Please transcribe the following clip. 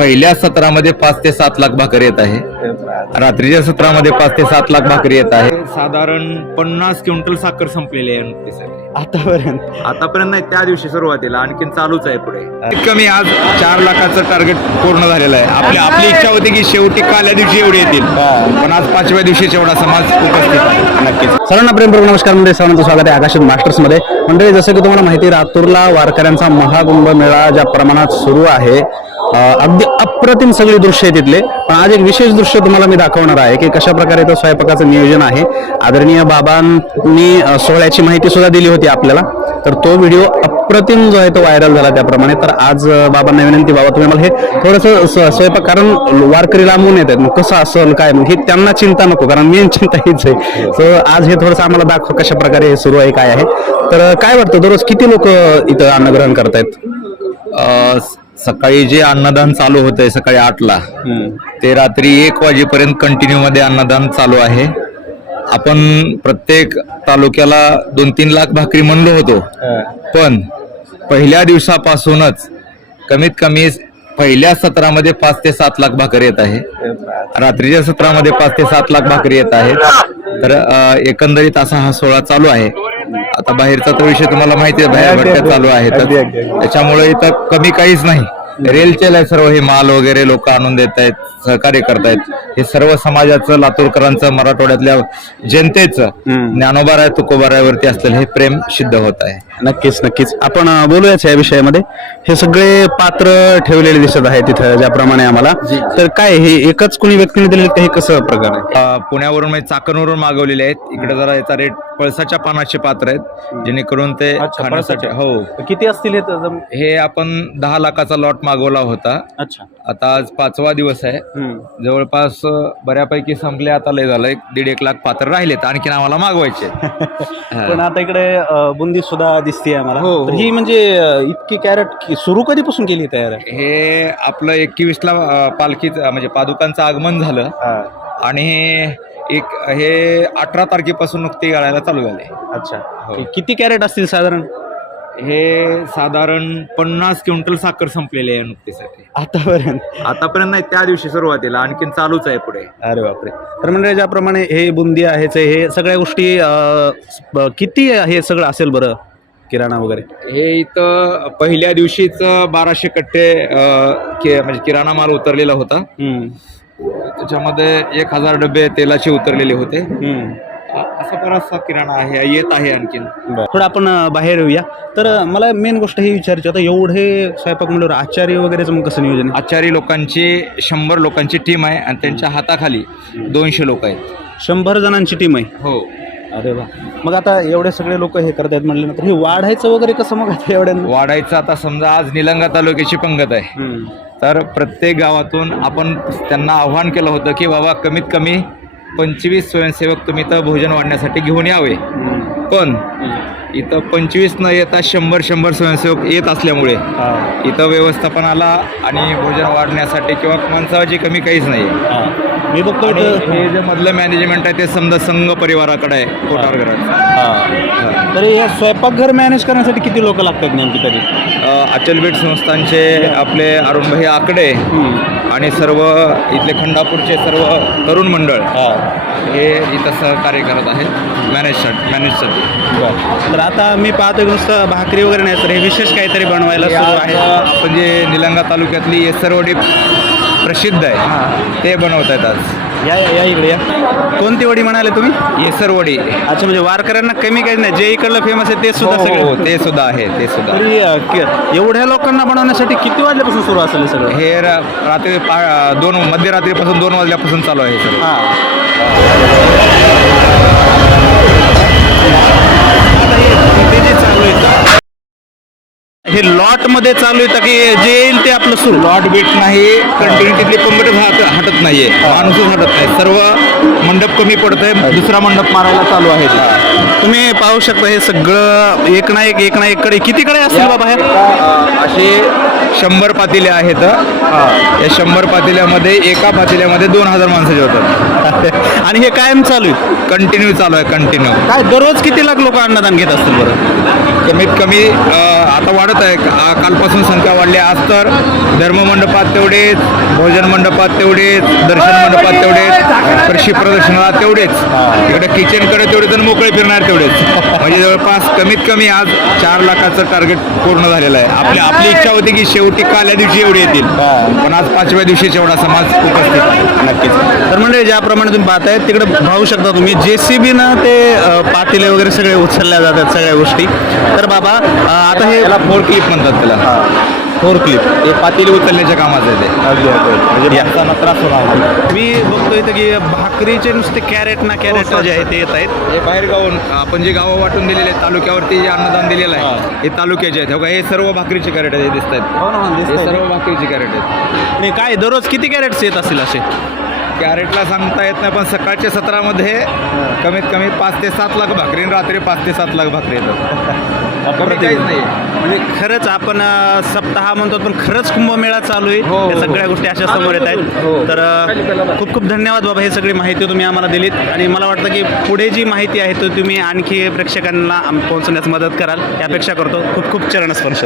पहिल्या सत्रामध्ये 5 ते 7 लाख भाकरी येत आहे. रात्रीच्या सत्रामध्ये 5 ते 7 लाख भाकरी येत आहे. साधारण 50 क्विंटल साखर संपलेली आहे नुकतीसाठी आतापर्यंत नाही, त्या दिवशी सुरुवातीला. आणखीन चालूच आहे पुढे. कमी आज 4 लाखाचं टार्गेट पूर्ण झालेलं आहे. आपली इच्छा होती की शेवटी काल्या दिवशी एवढे येतील, पण आज 5व्या दिवशीच एवढा समाज उपस्थित आहे. नक्कीच. सर्वांना प्रेमपूर्वक नमस्कार मंडळी, सर्वांचं स्वागत आहे आकाशित मास्टर्स मध्ये. मंडळी, जसं की तुम्हाला माहिती आहे, लातूरला वारकऱ्यांचा महाकुंभ मेळा ज्या प्रमाणात सुरू आहे, अगदी अप्रतिम सगळी दृश्य आहे तिथले. पण आज एक विशेष दृश्य तुम्हाला मी दाखवणार आहे की कशा प्रकारे इथं स्वयंपाकाचं नियोजन आहे. आदरणीय बाबांनी सोहळ्याची माहिती सुद्धा दिली होती आपल्याला, तर तो व्हिडिओ अप्रतिम जो आहे तो व्हायरल झाला त्याप्रमाणे. तर आज बाबांना विनंती, बाबा तुम्ही मला हे थोडंसं स्वयंपाक, कारण वारकरी लांबून येतात, मग कसं असेल काय, मग हे त्यांना चिंता नको, कारण मेन चिंता हीच आहे. सो आज हे थोडंसं आम्हाला दाखव कशा प्रकारे हे सुरू आहे, काय आहे. तर काय वाटतं, दररोज किती लोक इथं अन्नग्रहण करतायत? सकाळी जे अन्नदान चालू होतंय सकाळी 8ला ते रात्री 1 वाजेपर्यंत कंटिन्यू मध्ये अन्नदान चालू आहे. आपण प्रत्येक तालुक्याला 2-3 लाख भाकरी म्हणलो होतो, पण पहिल्या दिवसापासूनच कमीत कमी पहिल्या सत्रामध्ये 5 ते 7 लाख भाकरी येत आहे. रात्रीच्या सत्रामध्ये 5 ते 7 लाख भाकरी येत आहेत. तर एकंदरीत असा हा सोहळा चालू आहे. आता बाहेरचा तो विषय तुम्हाला माहिती आहे, बाहेर भट्ट्या चालू आहेत, त्याच्यामुळे इथं कमी काहीच नाही. रेलचेल आहे सर्व, हे माल वगैरे लोक आणून देत आहेत, सहकार्य करतायत. हे सर्व समाजाचं, लातूरकरांचं, मराठवाड्यातल्या जनतेचं ज्ञानोबा तुकोबारावरती असलेलं हे प्रेम सिद्ध होत आहे. नक्कीच नक्कीच आपण बोलूयाच या विषयामध्ये. हे सगळे पात्र ठेवलेले दिसत आहे तिथं ज्याप्रमाणे आम्हाला. तर काय हे एकच कोणी व्यक्तीने दिलेले का, हे कसं प्रकार आहे? पुण्यावरून म्हणजे चाकणवरून मागवलेले आहेत. इकडे जरा याचा रेट पळसाच्या पानाचे पात्र आहेत, जेणेकरून ते खाण्यासाठी. हो, किती असतील हे आपण 10 लाखाचा लॉट मागवला होता. अच्छा, आता आज 5वा दिवस आहे. जवळपास बऱ्यापैकी संपले. आता लय झालं, 1.5 लाख पात्र राहिलेत, आणखीन आम्हाला मागवायचे. पण आता इकडे बुंदी सुद्धा दिसते आम्हाला. हो. ही म्हणजे इतकी कॅरेट सुरू कधीपासून केली तयार आहे? हे आपलं 21ला पालखीचं म्हणजे पादुकांचं आगमन झालं, आणि हे 18 तारखेपासून नुकती गाळायला चालू झाले. अच्छा, किती कॅरेट असतील साधारण? हे साधारण 50 क्विंटल साखर संपलेली आहे नुकतीसाठी आतापर्यंत नाही, त्या दिवशी सुरुवातीला. आणखीन चालूच आहे पुढे. अरे बापरे. तर म्हणजे ज्याप्रमाणे हे बुंदी आहेच, हे सगळ्या गोष्टी किती हे सगळं असेल बरं, किराणा वगैरे? हे इथं पहिल्या दिवशीच 1200 कट्टे म्हणजे किराणा माल उतरलेला होता. त्याच्यामध्ये 1000 डबे तेलाचे उतरलेले होते. असा बराचसा किराणा आहे, येत आहे आणखीन. थोडं आपण बाहेर येऊया. तर मला मेन गोष्ट ही विचारायची होतं, एवढे स्वयंपाक म्हणल्यावर आचारी वगैरेचं मग कसं नियोजन? आचारी लोकांची 100 लोकांची टीम आहे, आणि त्यांच्या हाताखाली 200 लोक आहेत. 100 जणांची टीम आहे? हो. अरे वा. मग आता एवढे सगळे लोक हे करतायत म्हटल्यानंतर हे वाढायचं वगैरे कसं? मग आता एवढ्या वाढायचं, आता समजा आज निलंगा तालुक्याची पंगत आहे, तर प्रत्येक गावातून आपण त्यांना आव्हान केलं होतं की बाबा कमीत कमी 25 स्वयंसेवक तुम्ही इथं भोजन वाढण्यासाठी घेऊन यावे. पण इथं 25 न येता 100 स्वयंसेवक येत असल्यामुळे इथं व्यवस्थापनाला आणि भोजन वाढण्यासाठी किंवा माणसाची कमी काहीच नाही. मी बघतो हे जे मधलं मॅनेजमेंट आहे ते समजा संघ परिवाराकडे आहे, कोटारघरात. तरी हे स्वयंपाकघर मॅनेज करण्यासाठी किती लोक लागतात नेमकी तरी? अचलबीट संस्थांचे आपले अरुणभाई आकडे आणि सर्व इथले खंडापूरचे सर्व तरुण मंडळ हे इथं सहकार्य करत आहेत मॅनेजसाठी. तर आता मी पाहतोय नुसतं भाकरी वगैरे नाही, तर हे विशेष काहीतरी बनवायला सुरू आहे. आपण जे निलंगा तालुक्यातली येसरवडी प्रसिद्ध आहे ते बनवत आहेत आज. या इकडे या. कोणती वडी म्हणाले तुम्ही? येसरवडी. अच्छा, म्हणजे वारकऱ्यांना कमी काही नाही, जे इकडलं फेमस आहे ते सुद्धा सगळं? ते सुद्धा आहे, ते सुद्धा. एवढ्या लोकांना बनवण्यासाठी किती वाजल्यापासून सुरू असेल सगळं? हे रात्री मध्यरात्रीपासून 2 वाजल्यापासून चालू आहे सगळं. हे लॉट मध्ये चालू आहे की जे येईल ते आपलं सुरू? लॉट बीट नाही, कंटिन्यू तिथली पंगत हटत नाहीये, माणूसच हटत नाही. सर्व मंडप कमी पडतंय, दुसरा मंडप मारायला चालू आहे. तुम्ही पाहू शकता हे सगळं एक ना एक कडे. किती कडे असतील बाबा हे? असे 100 पातेले आहेत. या 100 पातेल्यामध्ये एका पातेल्यामध्ये 2000 माणसं जेवतात. आणि हे कायम चालू आहे? कंटिन्यू चालू आहे कंटिन्यू. काय दररोज किती लाख लोक अन्नदान घेत असतील बरं? कमीत कमी आता वाढत आहे. कालपासून संख्या वाढली. आज तर धर्ममंडपात तेवढेच, भोजन मंडपात तेवढेच, दर्शन मंडपात तेवढेच, कृषी प्रदर्शनाला तेवढेच, इकडे किचनकडे तेवढेच आणि मोकळे फिरणार तेवढेच. म्हणजे जवळपास कमीत कमी आज 4 लाखाचं टार्गेट पूर्ण झालेलं आहे. आपली इच्छा होती की शेवटी काल्या दिवशी एवढे येतील, पण आज 5व्या दिवशीच एवढा समाज उपस्थित आहे. नक्कीच. तर म्हणजे ज्याप्रमाणे तुम्ही पाहताय तिकडे पाहू शकता तुम्ही JCB-नं ते पातेले वगैरे सगळे उचलल्या जातात सगळ्या गोष्टी. तर बाबा आता हे त्याला 4 क्लिप म्हणतात त्याला. 4 क्लिप हे पातेली उचलण्याच्या कामाचं आहे ते. म्हणजे माणसांना त्रास होणार. मी बघतो इथं की भाकरीचे नुसते कॅरेट जे आहे ते येत आहेत. हे बाहेर गावून आपण जे गावं वाटून दिलेले आहेत, तालुक्यावरती जे अन्नदान दिलेलं आहे हे तालुक्याचे आहेत. हे सर्व भाकरीचे कॅरेट आहेत, हे दिसत आहेत. हे सर्व भाकरीचे कॅरेट आहेत. आणि काय दररोज किती कॅरेट्स येत असतील असे? कॅरेटला सांगता येत नाही, पण सकाळच्या सत्रामध्ये कमीत कमी 5 ते 7 लाख भाकरी आणि रात्री 5 ते 7 लाख भाकरी येतात. कमी काहीच नाही. म्हणजे खरंच आपण सप्ताह म्हणतो पण खरंच कुंभमेळा चालू आहे. हो. या सगळ्या गोष्टी अशा समोर येत आहेत. तर खूप खूप धन्यवाद बाबा, हे सगळी माहिती तुम्ही आम्हाला दिलीत. आणि मला वाटतं की पुढे जी माहिती आहे तो तुम्ही आणखी प्रेक्षकांना पोहोचण्यास मदत कराल ही अपेक्षा करतो. खूप खूप चरणस्पर्श.